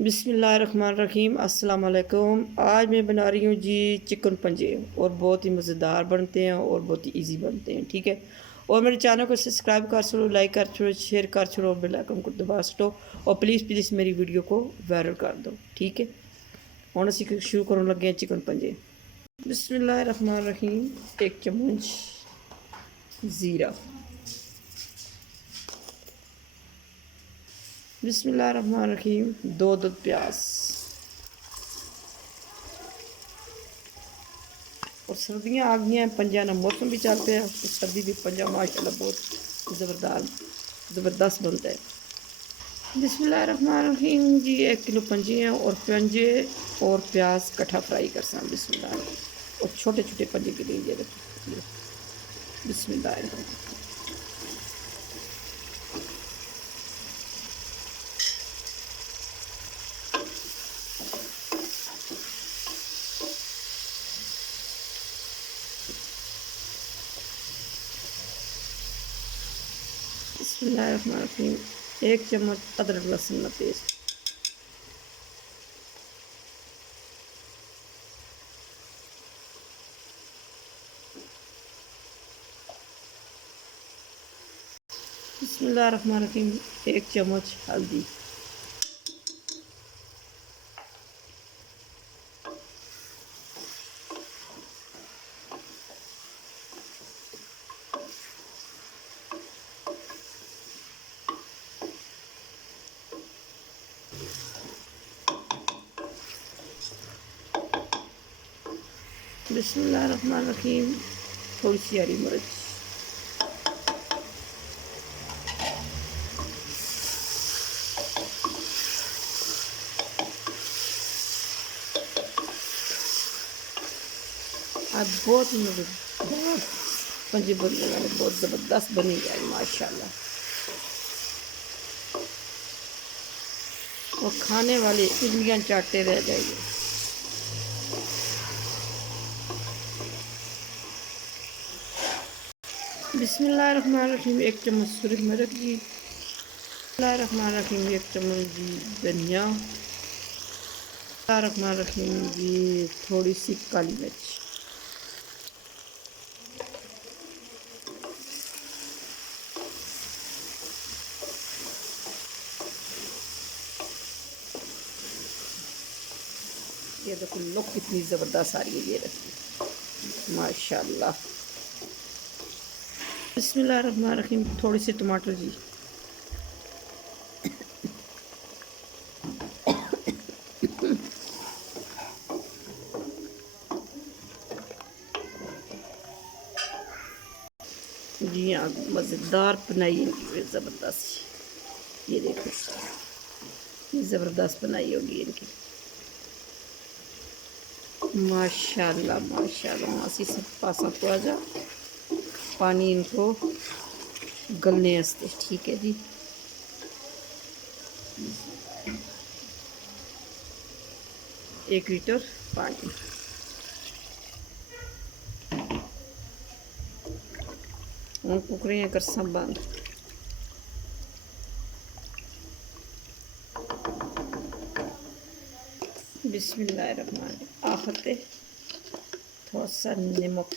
बिस्मिल्लाहिर्रहमानिर्रहीम अस्सलाम वालेकुम। आज मैं बना रही हूँ जी चिकन पंजे और बहुत ही मज़ेदार बनते हैं और बहुत ही इजी बनते हैं। ठीक है, और मेरे चैनल को सब्सक्राइब कर छोड़ो, लाइक कर छोड़ो, शेयर कर छोड़ो, बेल आइकन को दबा छोड़ो और प्लीज़ प्लीज़ मेरी वीडियो को वायरल कर दो। ठीक है, हम असी शुरू करने लगे हैं चिकन पंजे। बिस्मिल्लाहिर्रहमानिर्रहीम। एक चम्मच ज़ीरा, बिस्मिल्लाहिर्रहमानिर्रहीम। दो प्याज और सर्दियाँ आ गई हैं, पंजा ना मौसम भी चल पे तो सर्दी भी पंजा माशाल्लाह बहुत ज़बरदस्त बनता है। बिस्मिल्लाहिर्रहमानिर्रहीम जी। 1 किलो पंजे हैं और पंजे और प्याज कट्ठा फ्राई कर सा बिस्मिल्लाह। और छोटे छोटे पंजे के लिए बिस्मिल्लाह। बिस्मिल्लाहिर्रहमानिर्रहीम। 1 चम्मच अदरक लहसुन का पेस्ट, बिस्मिल्लाहिर्रहमानिर्रहीम। 1 चम्मच हल्दी, बिस्मिल्लाहिर्रहमानिर्रहीम। थोड़ी सी हरी मिर्च, आज बहुत ही मज़ेदार पंजे बनने वाले, बहुत ज़बरदस्त बनी जाए माशाल्लाह। और खाने वाले उंगलियां चाटते रह जाएंगे। बिस्मिल्लाहिर्रहमानिर्रहीम। 1 चम्मच सूरज मिर्च जी, बिस्मिल्लाहिर्रहमानिर्रहीम। 1 चम्मच जी धनिया, बिस्मिल्लाहिर्रहमानिर्रहीम जी थोड़ी सी काली मिर्च, ये देखो लुक कितनी ज़बरदस्त आ रही है, ये देखो माशाल्लाह। बिस्मिल्लाहिर्रहमानिर्रहीम। थोड़ी सी टमाटर जी, जी हाँ मज़ेदार बनाई है ज़बरदस्त। ये देखो ये ज़बरदस्त बनाई होगी इनकी माशाल्लाह माशाल्लाह। असी सब पासा थोड़ा जा पानी इनको गलने वास्ते। ठीक है जी, 1 लीटर पानी। हूँ कुकरियाँ कर सब बंद। बिस्मिल्लाहिर्रहमानिर्रहीम। आखिर पे थोड़ा सा नमक,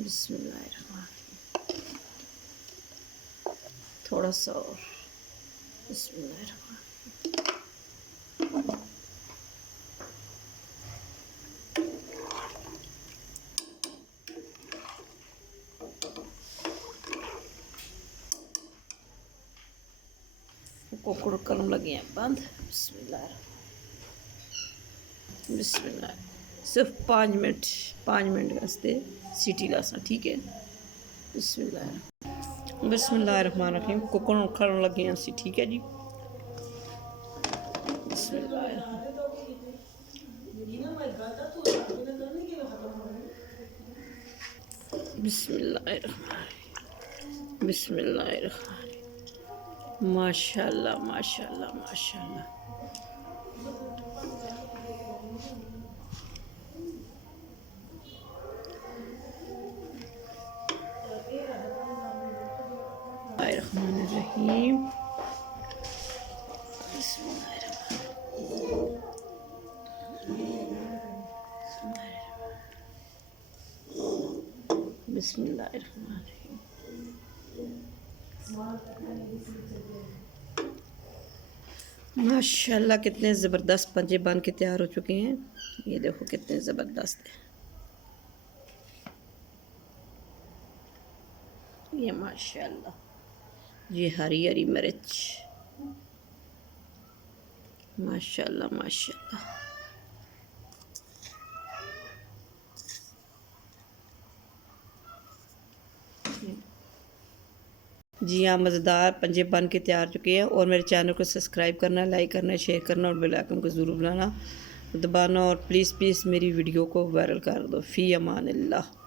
बिस्मिल्लाहिर्रहमानिर्रहीम। थोड़ा सा और, बिस्मिल्लाहिर्रहमानिर्रहीम। कुकर करने लगे हैं बंद। बिस्मिल्लाह बिस्मिल्लाह। सिर्फ 5 मिनट वास्ते सीटी लासा। ठीक है, बिस्मिल्लाह बिस्मिल्लाहिर्रहमानिर्रहीम। कुकर करने लगे हैं असी। ठीक है जी, बिस्मिल्लाह बिस्मिल्लाहिर्रहमानिर्रहीम। बिस्मिल्लाहिर्रहमानिर्रहीम। माशाल्लाह माशाल्लाह माशाल्लाह। बिस्मिल्लाहिर्रहमानिर्रहीम। बिस्मिल्लाहिर्रहमानिर्रहीम। माशाल्लाह कितने ज़बरदस्त पंजे बन के तैयार हो चुके हैं। ये देखो कितने ज़बरदस्त है ये, माशाल्लाह। ये हरी हरी मिर्च, माशाल्लाह माशाल्लाह। जी हाँ, मज़ेदार पंजे बन के तैयार चुके हैं। और मेरे चैनल को सब्सक्राइब करना, लाइक करना, शेयर करना और बेल आइकन को ज़रूर दबाना और प्लीज़ मेरी वीडियो को वायरल कर दो। फ़ी अमान अल्लाह।